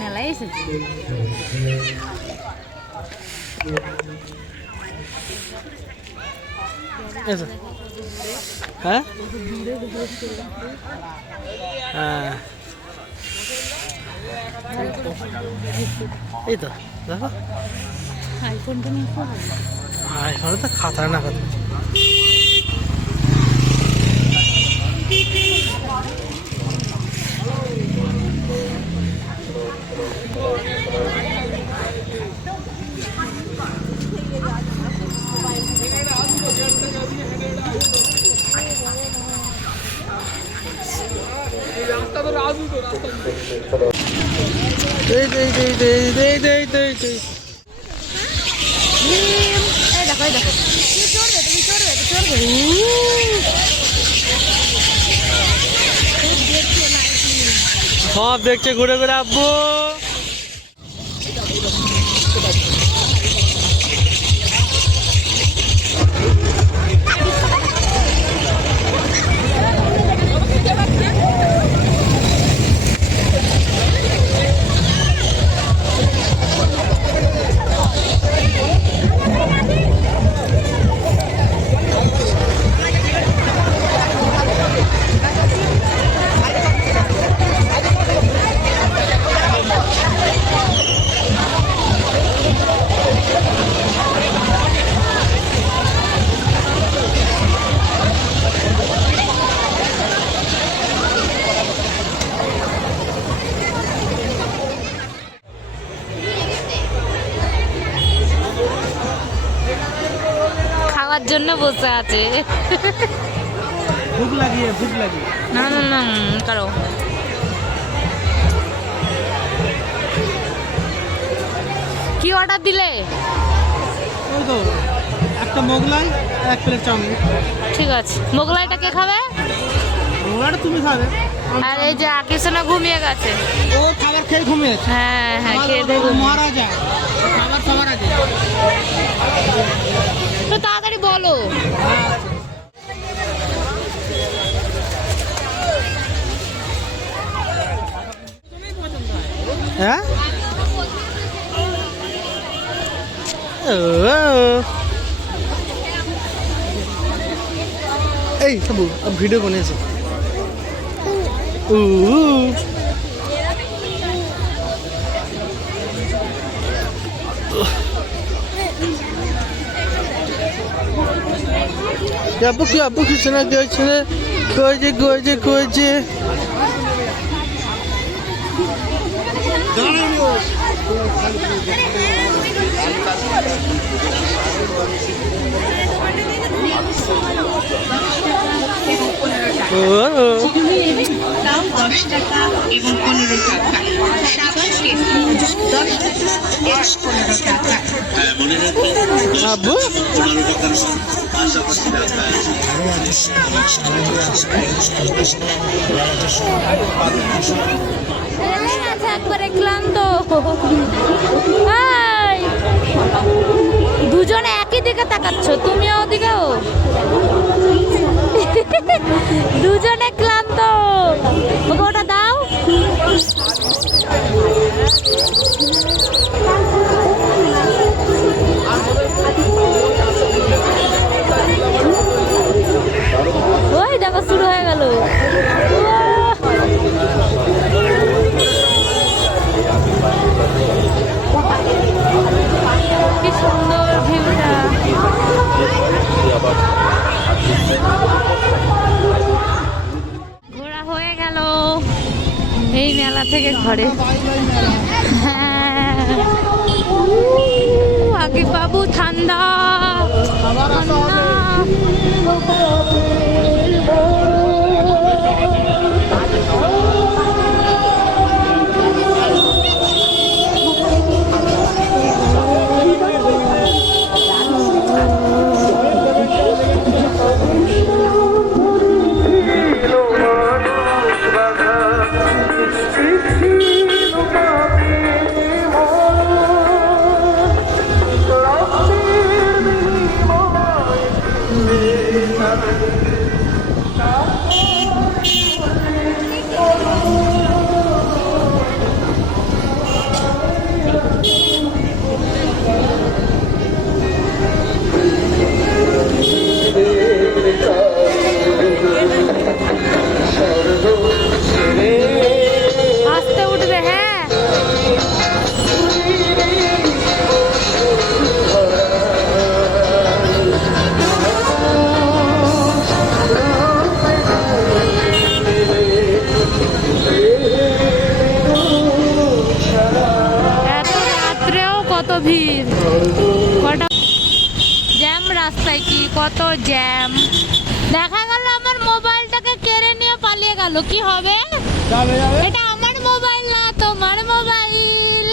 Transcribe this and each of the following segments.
মেলায় এসেছি। হ্যাঁ হ্যাঁ এই তো দেখো আইফোনটা নিয়ে আইফোনে তো খাতার না কথা। সব দেখছে ঘুরে ঘুরে আব্বু। খাওয়ার জন্য বসে আছে। ভুক লাগিয়ে না না না করো। কি অর্ডার দিলে? ওই তো একটা মোগলাই এক প্লেট চাউমিন। ঠিক আছে, মোগলাইটা কে খাবে? মোগলাইটা তুমি খাবে। আর এই যে আকিসোনা ঘুমিয়ে গেছে। ও খাবার খেয়ে ঘুমিয়েছে। হ্যাঁ হ্যাঁ খেয়ে দেবো। মারা যায় খাবার সবার আগে। তো তাড়াতাড়ি বলো। হ্যাঁ এই সব ভিডিও বানিয়েছে। আব্বু কিছু না কয়েছে দাম 10 টাকা এবং 15 টাকা। সাবান পেস্ট 10 টাকা এবং 15 টাকা। আব্বু একবারে ক্লান্ত। দুজনে একই দিকে তাকাচ্ছ, তুমিও ওদিকেও। দুজনে ক্লান্ত। ওকে ওটা দাও। ওই দেখো শুরু হয়ে গেল। কি সুন্দর ভিউটা। ঘোরা হয়ে গেল এই মেলা থেকে ঘরে। হ্যাঁ আগে বাবু ঠান্ডা। আস্তে উঠবে, হ্যাঁ। এত রাত্রেও কত ভিড়, কটা জ্যাম রাস্তায়, কি কত জ্যাম। দেখা গেল আমার মোবাইলটাকে কেড়ে নিয়ে পালিয়ে গেল, কি হবে? এটা আমার মোবাইল না, তোমার মোবাইল।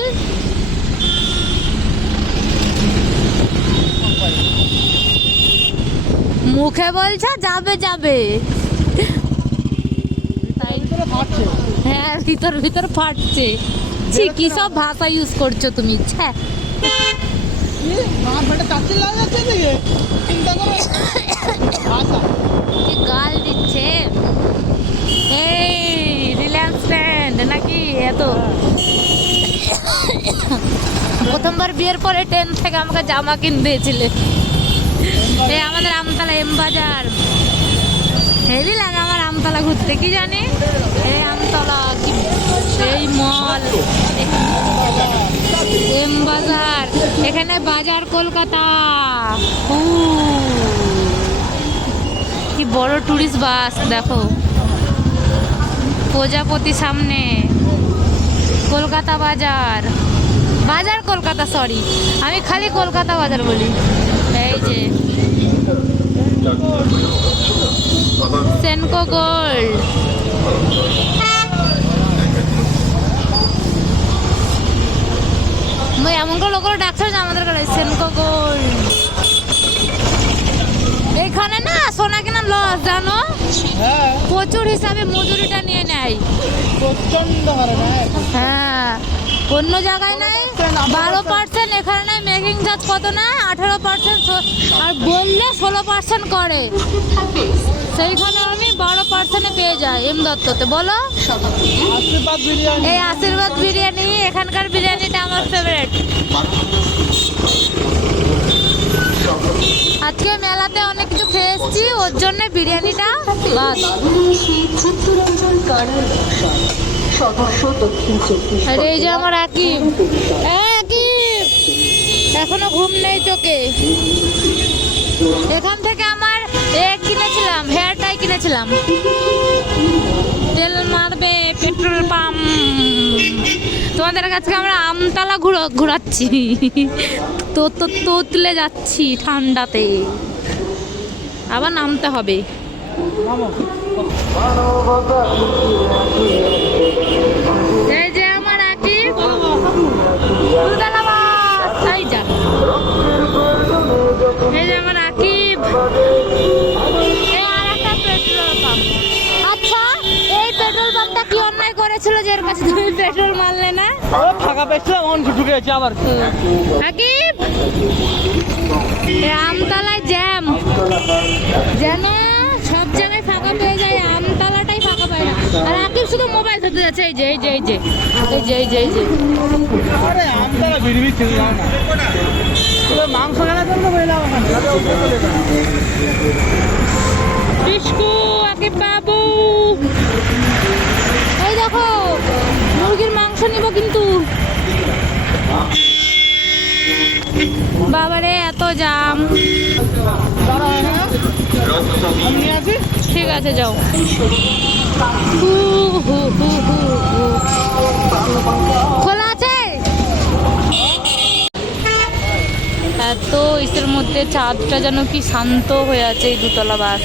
মুখে বলছে যাবে যাবে, হ্যাঁ ভিতর ভিতর ফাটছে। ছি, কি সব ভাষা ইউজ করছো তুমি, ছ্যা। কি গাল দিচ্ছে। এই রিলায়েন্স ফ্রেন্ড নাকি এত? প্রথমবার বিয়ের পরে 10 থেকে আমাকে জামা কিনে দিয়েছিলে। এই আমাদের আমতলা এম বাজার, হেভি লাগে আমার আমতলা ঘুরতে, কি জানি। এই আমতলা কি সেই মল, এম বাজার, এখানে বাজার কলকাতা। কি বড় টুরিস্ট বাস দেখো, প্রজাপতি সামনে, কলকাতা বাজার, বাজার কলকাতা, সরি আমি খালি কলকাতা বাজার বলি। এই যে সেনকো গোল্ড, এমন করে লোকেরা ডাকছে যে আমাদের কাছে সেনকো গোল্ড। এখানে না সোনা কেনা লস, জানো, প্রচুর হিসাবে মজুরিটা নিয়ে নেয়। হ্যাঁ, অন্য জায়গায় নাই 12%, এখানে নাই মেকিং চার্জ কত না 18%, আর বললে 16% করে। সেইখানে আমি 12%-এ পেয়ে যাই এম দত্ততে। বলো, এই আশীর্বাদ বিরিয়ানি, এখানকার বিরিয়ানিটা আমার ফেভারিট। আজকে মেলাতে অনেক কিছু খেয়ে এসেছি, ওর জন্য বিরিয়ানিটা বাদ। আর এই যে আমার আকিব, আকিব এখনো ঘুম নেই চোখে। এখান থেকে আমার কিনেছিলাম, হেয়ার টাই কিনেছিলাম। তেল মারবে, পেট্রোল পাম্প। তোমাদের কাছে আমরা আমতলা ঘোরাচ্ছি, তোতলে যাচ্ছি ঠান্ডাতে, আবার নামতে হবে। এই যে আমার আকিব, তাই যা। এই যে আমার আকিব, এই আর একটা পেট্রোল পাম্প। আচ্ছা, এই পেট্রোল পাম্পটা কি অন্যায় করেছিল যে এর কাছে তুমি পেট্রোল মারলে না? ফাঁকা পেয়েছিলাম, অন ঢুকে গেছে আবার। আকিব, আমতলায় জ্যাম, যেন সব জায়গায় ফাঁকা পেয়ে যায়, আমতলাটাই ফাঁকা পায় না। আর আকিব শুধু মোবাইল ধরতে যাচ্ছে। এই যে এই যে এই যে এই যে এই যে এই যে আরে আমতলা বিড়বি ছিল না, মাংস কেনার জন্য বললাম। বিস্কু, আকিব বাবু, এই দেখো মুরগির মাংস নিব কিন্তু। বাবারে এত জাম। ঠিক আছে যাও। খোলা আছে? এত ইসের মধ্যে চাঁদটা যেন কি শান্ত হয়ে আছে এই দুতলা বাস।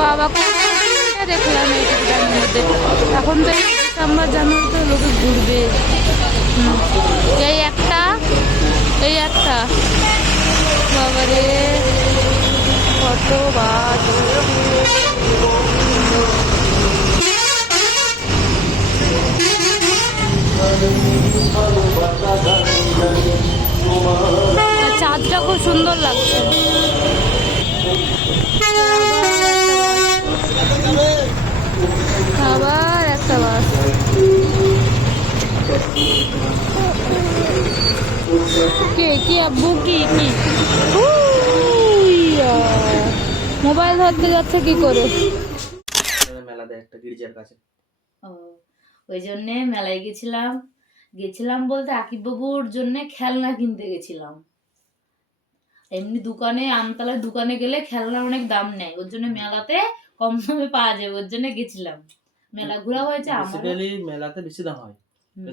বাবা দেখলাম এই টুকটার মধ্যে। এখন তো ডিসেম্বর জানুয়ারিতে লোকে ঘুরবে। এই একটা, এই একটা, বাবারে কত বাস। সুন্দর লাগছে। আবার একটা বাস। কি আব্বু কি মোবাইল ধরতে যাচ্ছে কি করে? মেলা দেয় একটা গির্জার কাছে। ও, ওই জন্যে মেলায় গেছিলাম বলতে আকিব বাবুর জন্য খেলনা কিনতে গেছিলাম। এমনি দোকানে আমতলায় দোকানে গেলে খেলনার অনেক দাম নেয়, ওর জন্য মেলাতে কম দামে পাওয়া যাবে, ওর জন্য গেছিলাম। মেলা ঘোরা হয়েছে আমার। বেসিক্যালি মেলাতে বেশি দাম হয়,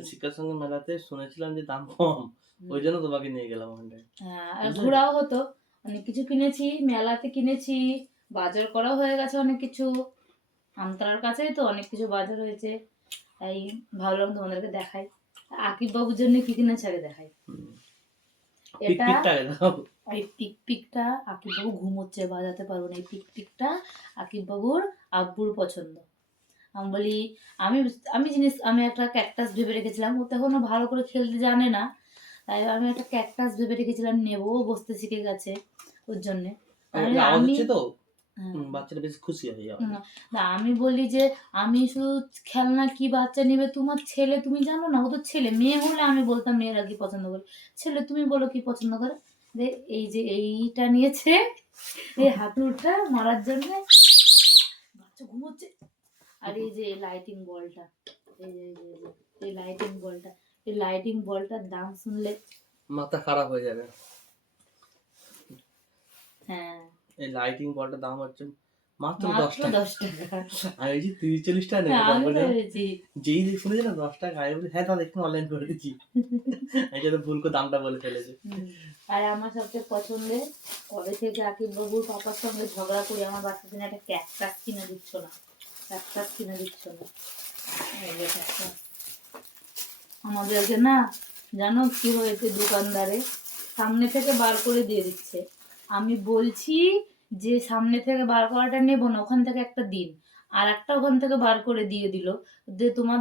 শিক্ষার সঙ্গে মেলাতে শুনেছিলাম যে দাম কম, ওই জন্য তোমাকে নিয়ে গেলাম ওখানটায়। হ্যাঁ, আর ঘোরাও হতো, অনেক কিছু কিনেছি মেলাতে, কিনেছি বাজার করা হয়ে গেছে অনেক কিছু। আমতলার কাছেই তো অনেক কিছু বাজার হয়েছে, তাই ভাবলাম তোমাদেরকে দেখাই। আকিব বাবুর জন্য কি কিনেছে আগে দেখাই। এটা এই পিকপিকটা আকিব বাবু ঘুমোচ্ছে, বাজাতে পারবো না। এই পিকপিকটা আকিব বাবুর আব্বুর পছন্দ। আমি বলি আমি একটা ক্যাকটাস ভেবে রেখেছিলাম, ও তখনও ভালো করে খেলতে জানে না, তাই আমি একটা ক্যাকটাস ভেবে রেখেছিলাম নেবো, ও বসতে শিখে গেছে ওর জন্যে। বাচ্চাটা বেশ খুশি হয়। না আমি বলি যে আমি শুধু খেলনা কি বাচ্চা নেবে, তোমার ছেলে তুমি জানো না, ও তো ছেলে। মেয়ে হলে আমি বলতাম মেয়েরা কি পছন্দ করে, ছেলে তুমি বলো কি পছন্দ করে। এই যে এইটা নিয়েছে, এই হাতুড়টা মারার জন্য, বাচ্চা ঘুমোচ্ছে। আর এই যে লাইটিং বলটা, এই লাইটিং বলটার দাম শুনলে মাথা খারাপ হয়ে যাবে। হ্যাঁ, এই লাইটিং বলটার দাম হচ্ছে মাত্র 10 টাকা। আর এই যে 30-40 টাকা নেবে, যেই শুনেছি না 10 টাকা বলি হ্যাঁ দাদা একটু অনলাইন করে দিচ্ছি, এটা তো ভুল করে দামটা বলে ফেলেছে। আর আমার সবচেয়ে পছন্দের, কবে থেকে আকিব বাবুর পাপার সঙ্গে ঝগড়া করি, আমার বাচ্চার জন্য একটা ক্যাকটাস কিনে দিচ্ছ না। আমাদেরকে না, জানো কি হয়েছে, দোকানদারে সামনে থেকে বার করে দিয়ে দিচ্ছে। আমি বলছি যে সামনে থেকে বার করাটা নেবো না, ওখান থেকে একটা দিন, আর একটা ওখান থেকে বার করে দিয়ে দিল। যে তোমার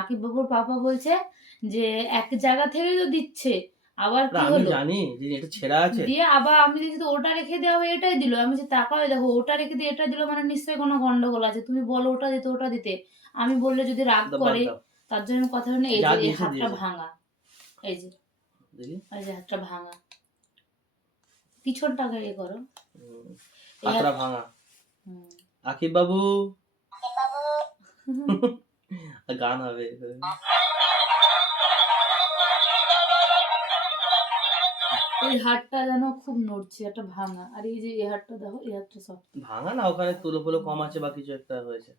আকিব বাবুর পাপা বলছে যে এক জায়গা থেকে তো দিচ্ছে, আবার কি হলো জানি যে এটা ছেঁড়া আছে, দিয়ে আবার আমি যদি ওটা রেখে দেওয়া হয় এটাই দিল। আমি যে তাকাও দেখো ওটা রেখে দিয়ে এটা দিল, মানে নিশ্চয়ই কোনো গন্ডগোল আছে, তুমি বলো ওটা দিতে। আমি বললে যদি রাগ করে, তার জন্য আমি কথা বলি। এই যে হাতটা ভাঙা, এই যে হাতটা ভাঙা, পিছনটাকে ইয়ে করো, হাতটা ভাঙা। আকিব বাবু গান হবে। এই হাতটা যেন খুব নড়ছে, একটা ভাঙা। আর এই যে এই হাতটা দেখো, এই হাতটা সব ভাঙা না, ওখানে তুলো ফুলো কম আছে বা কিছু একটা হয়েছে,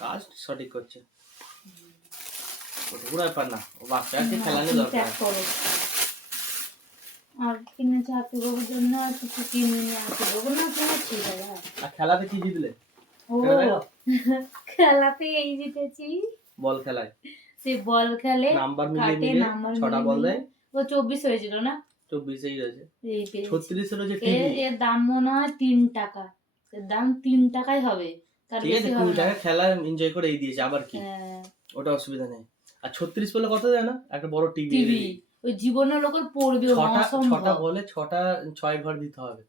কাজ সঠিক করছে, ওটা পুরো ব্যাপার না, ও বাচ্চাকে খেলানো দরকার। আর কিনেছে আকিব বাবুর জন্য, আর কিছু কিনিনি। আকিব বাবু না কিনেছি দাদা। আর খেলাতে কি জিতলে? ও খেলাতে এই জিতেছি, বল খেলায়। সে বল খেলে, নাম্বার মিলে 6টা বল দেয়। ও 24 হয়েছিল না, 24 হয়েছে। এই 36 এর যে টিভি, এর দাম মনে হয় 3 টাকা, এর দাম 3 টাকাই হবে, তার বেশি হবে না। 2 টাকা খেলা এনজয় করে এই দিয়েছে, আবার কি ওটা অসুবিধা নেই। আর 36 বলে কত জানো, একটা বড় টিভি, ওই জীবনের লোকের পড়বে, 6টা বলে 6 ঘর দিতে হবে,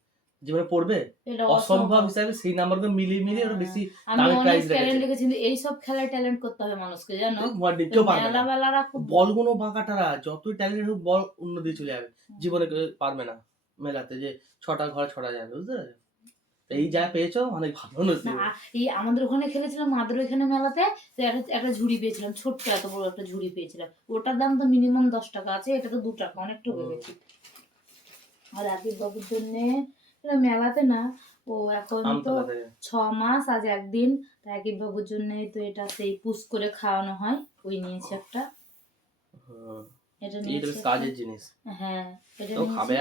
জীবনে পড়বে অসম্ভব হিসাবে সেই নাম্বারকে মিলিয়ে ওরা বেশি দামি প্রাইস রেখেছে। কিন্তু এই সব খেলায় ট্যালেন্ট করতে হবে মানুষকে, জানো, কেউ পারবে না। বলগুলো বাঁকাটারা যতই ট্যালেন্টেড হোক, বল অন্য দিয়ে চলে যাবে, জীবনে কেউ পারবে না মেলাতে যে 6টা ঘর ছড়া যাবে, বুঝতে পারছো? এই যা পেয়েছো অনেক ভালো নসিব। এই আমাদের ওখানে খেলেছিলাম, মাদের ওখানে মেলাতে একটা ঝুড়ি পেয়েছিলাম, ছোট্ট এত বড় একটা ঝুড়ি পেয়েছিলাম, ওটার দাম তো মিনিমাম 10 টাকা আছে, এটা তো 2 টাকা, অনেকটা পেয়েছি। আর আকিব বাবুর জন্য মেলাতে না, ও এখন তো 6 মাস আজ একদিন, তাই আকিব বাবুর জন্য তো এটা সেই পুশ করে খাওয়ানো হয়, ওই নিয়েছে একটা। এটা নিয়েছে কাজের জিনিস। হ্যাঁ, এটা খাবে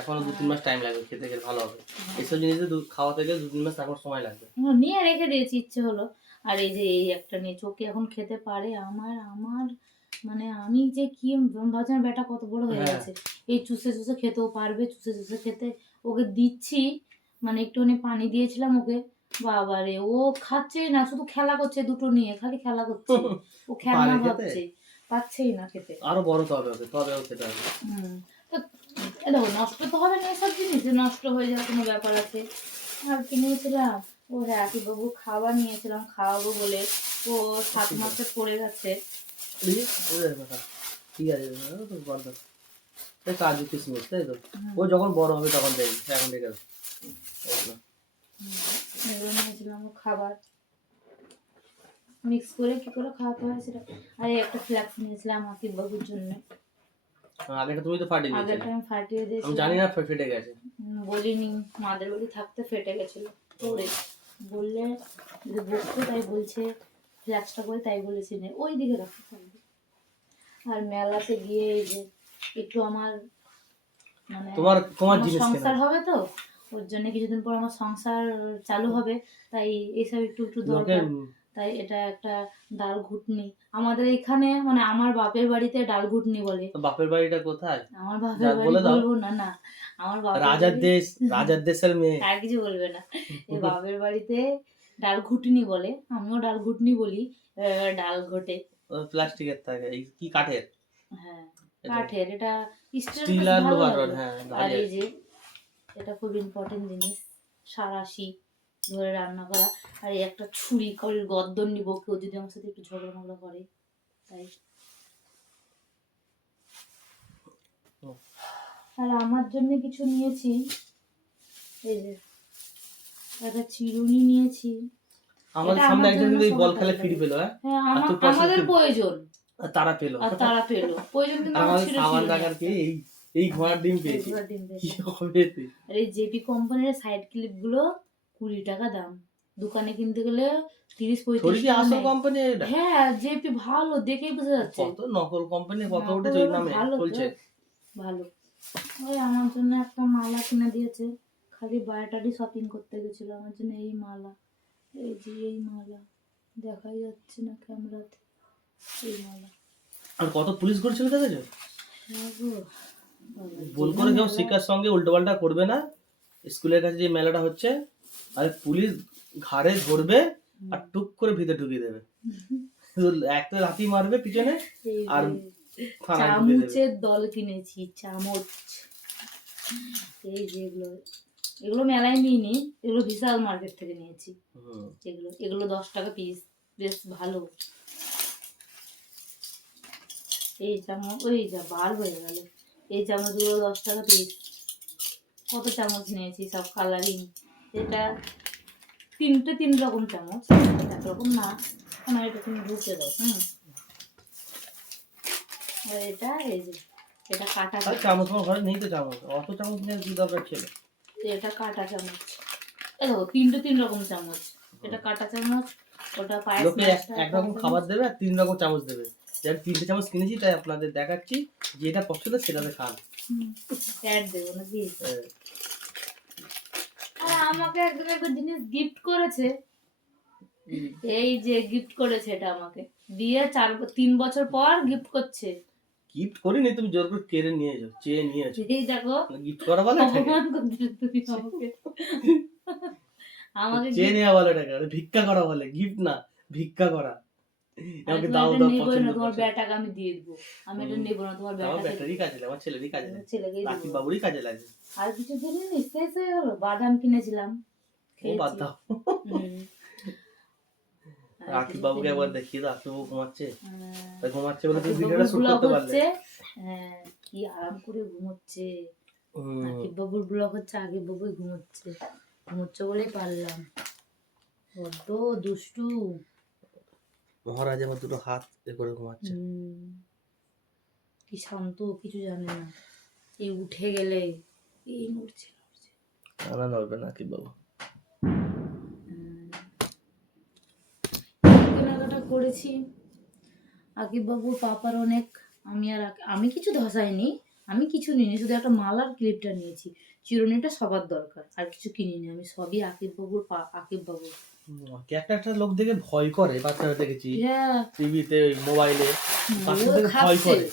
এখনো 2-3 মাস টাইম লাগবে, খেতে গেলে ভালো হবে। এইসব জিনিস খাওয়াতে গেলে 2-3 মাস এখন সময় লাগবে। নিয়ে রেখে দিয়েছি, ইচ্ছে হলো। আর এই যে এই একটা নিয়ে চোখে এখন খেতে পারে, আমার মানে আমি যে কি ভাবছিলাম, বেটা কত বড় হয়ে গেছে, এই চুষে খেতেও পারবে, চুষে খেতে ওকে দিচ্ছি, মানে একটুখানি পানি দিয়েছিলাম ওকে, বাবারে ও খাচ্ছেই না, শুধু খেলা করছে, দুটো নিয়ে খালি খেলা করছে, ও খেলনা ভাবছে, পাচ্ছেই না খেতে। আরো বড় তো হবে ওকে, তবে ও খেতে হবে। দেখো নষ্ট তো হবে না এসব জিনিস, যে নষ্ট হয়ে যাওয়ার কোনো ব্যাপার আছে। আর কি নিয়েছিলাম, ও হ্যাঁ বাবু খাবার নিয়েছিলাম, খাওয়াবো বলে। ও 7 মাসে পড়ে গেছে। ঠিক আছে, বন্ধ। কাজু কিশমিশ তাই তো, ও যখন বড় হবে তখন দেখবি, এখন দেখে এগুলো নিয়েছিলাম ও খাবার মিক্স করে কি করে খাওয়াতে হয় সেটা। আর এই একটা ফ্ল্যাক্স নিয়েছিলাম আকিব বাবুর জন্য। আগেটা তুমি তো ফাটিয়ে আগের দিয়েছিলে, টাইম ফাটিয়ে আমি দিয়েছিলাম, জানি না ফেটে গেছে। বলিনি, মাদের বাড়ি থাকতে ফেটে গেছিল পরে। বললে যদি বসতো তাই বলছে ফ্ল্যাক্সটা করে, তাই বলেছি নে ওই দিকে রাখতে থাকবে। আর মেলাতে গিয়ে এই যে একটু আমার মানে তোমার আমার জিনিস সংসার কেনা হবে তো, ওর জন্য কিছুদিন পর আমার সংসার চালু হবে, তাই এইসব একটু একটু দরকার। লোকের তাই এটা একটা ডাল ঘুটনি আমাদের এখানে, মানে আমার বাপের বাড়িতে ডাল ঘুটনি বলে। বাপের বাড়িটা কোথায়? আমার বাপের যাক বাড়ি বলে দাও। বলবো না, না আমার বাপের রাজার বাড়ি- দেশ, রাজার দেশের মেয়ে। আর কিছু বলবে না। এই বাপের বাড়িতে ডাল ঘুটনি বলে, আমিও ডাল ঘুটনি বলি। ডাল ঘটে। প্লাস্টিকের থাকে, এই কি কাঠের? হ্যাঁ কাঠের, এটা স্টিল আর লোহার রড, হ্যাঁ আর ভালো। এই যে এটা খুব ইম্পর্টেন্ট জিনিস, সারাশি ধরে রান্না করা। আর এই একটা ছুরি, কারোর গর্দন নিব কেউ যদি আমার সাথে একটু ঝগড়া মগড়া করে, তাই। আর আমার জন্য কিছু নিয়েছি, এই যে একটা চিরুনি নিয়েছি। আমাদের এটা সামনে আমার একজন জন্য কিন্তু এই বল সবার খেলে কাছে ফ্রি পেলো, হ্যাঁ আর তোর পাশে আমাদের একটু- প্রয়োজন, আর তারা পেলো, আর তারা পেলো প্রয়োজন, কিন্তু আর আমার আমাদের ছিল সামান চিরুনি রাখার একটা। কে এই এই ঘোড়ার ডিম পেয়েছি। এগুলো ডিম কি পেয়েছি। হবে তুই? আর এই জেপি কোম্পানির সাইড ক্লিপ গুলো 20 টাকা দাম, দোকানে কিনতে গেলে 30-35 থরিটি টাকা আসল নেয়। কোম্পানি এটা? হ্যাঁ জেপি ভালো, দেখেই বোঝা যাচ্ছে। কত নকল কোম্পানি কত নকল উঠেছে ওই নামে ভালো তো, চলছে। ভালো। ওই আমার জন্য একটা মালা কিনে দিয়েছে, খালি বায়োটারি শপিং করতে গেছিল আমার জন্য। এই মালা, এই যে এই মালা দেখাই যাচ্ছে না ক্যামেরাতে, এই মালা। আর কত পুলিশ করছিল দেখেছো? হ্যাঁ গো, বাবা, ভুল যে করে কেউ মেলা- শিক্ষার সঙ্গে উল্টোপাল্টা করবে না। স্কুলের কাছে যে মেলাটা হচ্ছে, আর পুলিশ ঘাড়ে ধরবে আর টুক করে ভিতরে ঢুকিয়ে দেবে। একটা লাথি মারবে পিছনে এই আর যে থানায় ঢুকিয়ে দেবে। চামচের দল কিনেছি, চামচ। এই যে এগুলো, এগুলো মেলায় নিইনি, এগুলো বিশাল মার্কেট থেকে নিয়েছি। হুম। এগুলো এগুলো 10 টাকা পিস, বেশ ভালো। এই চামচ, ওই যা বার হয়ে গেল, এই চামচগুলো 10 টাকা পিস। কত চামচ নিয়েছি, সব কালারিং। এটা 3 রকম চামচ, একরকম না, আমার এটা তুমি ঢুকে দাও। আর এটা এই যে এটা কাটা আর চামচ আমার ঘরে নেই তো, চামচ অত চামচ নিয়ে কি দরকার ছিল? এটা কাটা চামচ। এ দেখো 3 রকম চামচ, এটা কাটা চামচ, ওটা পায়েস লোকে মাছটা একরকম কাটা খাবার চামচ। দেবে আর 3 রকম চামচ দেবে। যার 3টে চামচ কিনেছি তাই আপনাদের দেখাচ্ছি, যেটা পছন্দ সেটাতে খান। অ্যাড দেবো নাকি? হ্যাঁ। আর আমাকে একদম একটা জিনিস গিফট করেছে, এই যে গিফট করেছে, এটা আমাকে দিয়ে 3 বছর পর গিফট করছে। গিফট করিনি, তুমি জোর করে কেড়ে নিয়েছো, চেয়ে নিয়েছো। এই দেখো, গিফট করা বলে এটাকে? অপমান করছিস তুমি আমাকে। আমাকে চেয়ে নেওয়া বলে এটাকে, ওটা ভিক্ষা করা বলে, গিফট না, ভিক্ষা করা। আমাকে দাও দাও পছন্দ তোমার পছন্দ। ব্যাটাকে আমি দিয়ে দেবো, আমি এটা নেবো না, তোমার আমার ব্যাটাকে ব্যাটারি কাজে লাগে, আমার ছেলেরই কাজে লাগে, ছেলেকেই রাকিব দেবো। বাবুরই কাজে লাগে। আর কিছু দিনই শেষ হয়ে গেল, বাদাম কিনেছিলাম, ও বাদ খেয়েছি। দাও। হুম। আর রাকিব কিছু বাবুকে দিন- একবার দেখিয়ে দাও, রাকিব বাবু ঘুমাচ্ছে। হ্যাঁ। তাই ঘুমাচ্ছে বলে তুমি আকিব ভিডিওটা বাবুর শুট ব্লগ করতে পারলে। হচ্ছে, হ্যাঁ কি আরাম করে ঘুমোচ্ছে। হুম। আকিব বাবুর ব্লগ হচ্ছে, আকিব বাবুই ঘুমোচ্ছে, ঘুমোচ্ছে বলেই পারলাম। বড্ড দুষ্টু। মহারাজ আমার দুটো হাত এ করে ঘুমাচ্ছে। কি শান্ত, কিছু জানে না। এই উঠে গেলে এই নড়ছে নড়ছে। না নড়বে না রাকিব বাবু। কেনাকাটা করেছি আকিব বাবুর পাপার অনেক। আমি কিছু ধসাইনি, আমি কিছু নিইনি, শুধু একটা মালার ক্লিপটা নিয়েছি। চিরুনিটা সবার দরকার, আর কিছু কিনিনি আমি, সবই আকিব বাবুর আকিব বাবুর। একটা একটা লোক দেখে ভয় করে, বাচ্চারা দেখেছি হ্যাঁ টিভিতে, মোবাইলে, বাচ্চা দেখে ভয় করে।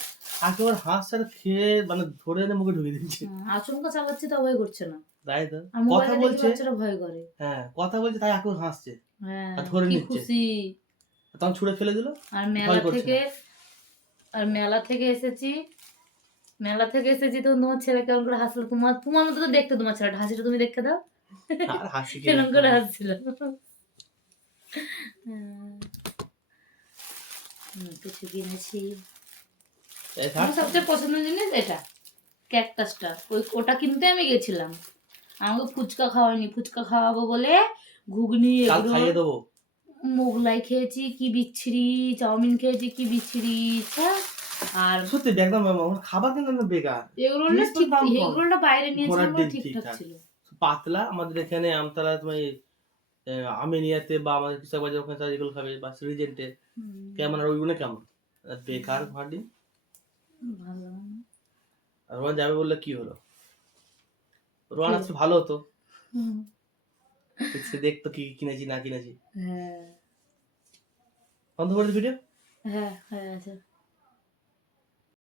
একেবারে হাঁস ছাড়া খেয়ে মানে ধরে এনে মুখে ঢুকিয়ে দিচ্ছে। আচমকা চালাচ্ছে তা ভয় করছে না, তাই তো আর কথা মোবাইলে দেখে বলছে, বাচ্চারা ভয় করে। হ্যাঁ কথা বলছে তাই এখন হাসছে, হ্যাঁ আর ধরে কি নিচ্ছে। খুশি। তখন ছুঁড়ে ফেলে দিল। আর ভয় করছে মেলা থেকে এসেছি, মেলা থেকে এসেছি তো তোমার ছেলে কেমন করে হাসলো, তোমার মতো তো দেখতে, তোমার ছেলেটা হাসিটা তুমি দেখতে দাও, আর হাসি কি কেমন করে হাসছিল। কিছু কিনেছি। এই থাক। আমার সবচেয়ে পছন্দের জিনিস এটা, ক্যাকটাসটা। ওটা কিনতে আমি গেছিলাম, আমাকে ফুচকা খাওয়াইনি, ফুচকা খাওয়াবো বলে ঘুগনি কাল এগুলো, খাইয়ে দেবো। মোগলাই খেয়েছি কি বিচ্ছিরি, চাউমিন খেয়েছি কি বিচ্ছিরি, আর সত্যি একদম আমার খাবার কিন্তু একদম বেকার। এগুলো জিনিস তো ঠিক, দাম কম। এগুলোটা বাইরে নিয়েছিলাম ঘোড়ার বলে ডিম ঠিকঠাক ঠিকঠাক। ছিল। পাতলা আমাদের এখানে আমতলা তোমার আমিনিয়াতে বা আমাদের কৃষক বাজার ওখানে তারা যেগুলো খাবে বা রিজেন্টে কেমন, আর ওইগুলো কেমন আর বেকার ঘোড়ার ডিম। ভালো। আর রোহান যাবে বললে কি হলো, রোহান আসলে ভালো হতো, সে দেখতো কি কিনেছি না কিনেছি। হ্যাঁ বন্ধ করে ভিডিও। হ্যাঁ হ্যাঁ আচ্ছা।